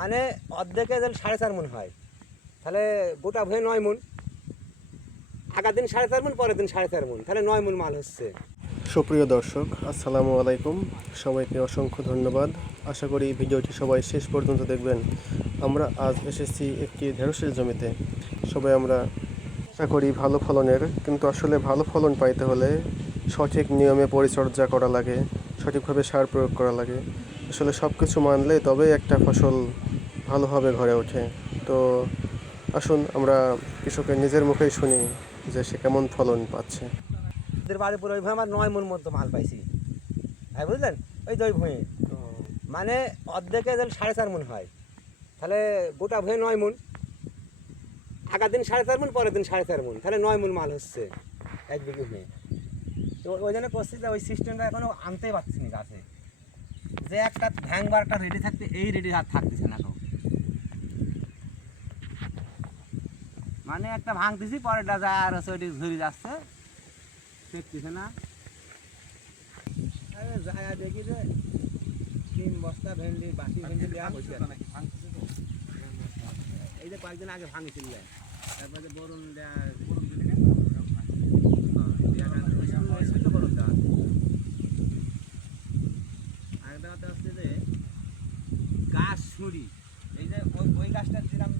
মানে অর্ধেকে যদি 4.5 মণ হয় তাহলে গোটা ভয়ে 9 মণ, আগের দিন 4.5 মণ, পরের দিন 4.5 মণ, তাহলে 9 মণ মাল হচ্ছে। সুপ্রিয় দর্শক, আসসালামু আলাইকুম। সবাইকে অসংখ্য ধন্যবাদ। আশা করি ভিডিওটি সবাই শেষ পর্যন্ত দেখবেন। আমরা আজ এসেছি একটি ঢেঁড়সের জমিতে। সবাই আমরা আশা করি ভালো ফলনের, কিন্তু আসলে ভালো ফলন পাইতে হলে সঠিক নিয়মে পরিচর্যা করা লাগে, সঠিকভাবে সার প্রয়োগ করা লাগে। আসলে সব কিছু মানলে তবেই একটা ফসল ভালোভাবে ঘরে ওঠে। তো আসুন আমরা কৃষকের নিজের মুখেই শুনি যে সে কেমন ফলন পাচ্ছে। ওদের বাড়ির পরে ওই ভয়ে আমার 9 মণ মতো মাল পাইছি, হ্যাঁ বুঝলেন, ওই যে ওই ভয়ে মানে অর্ধেকে যদি 4.5 মণ হয় তাহলে গোটা ভয়ে 9 মণ, আগের দিন 4.5 মণ, পরের দিন 4.5 মণ, তাহলে 9 মণ মাল হচ্ছে 1 বিঘে ভয়ে। তো ওই জন্য করছি যে ওই সিস্টেমটা এখনও আনতেই পারছি না গাছে, যে একটা ভ্যাংবার একটা রেডি থাকতে, এই রেডি থাকতেছে না তো। মানে একটা ভাঙতেছি, পরেরটা যা আর হচ্ছে ওইটি ঝুরি যাচ্ছে, দেখতেছে না। আরে যায় দেখি যে 3 বস্তা ভেন্ডি, বাসি ভেন্ডি দেওয়া হয়েছে। এই যে কয়েকদিন আগে ভাঙছিল, তারপরে যে বরুণ দেওয়া আরেকটা কথা হচ্ছে যে গাছ ছুরি, এই যে ওই গাছটা যেরকম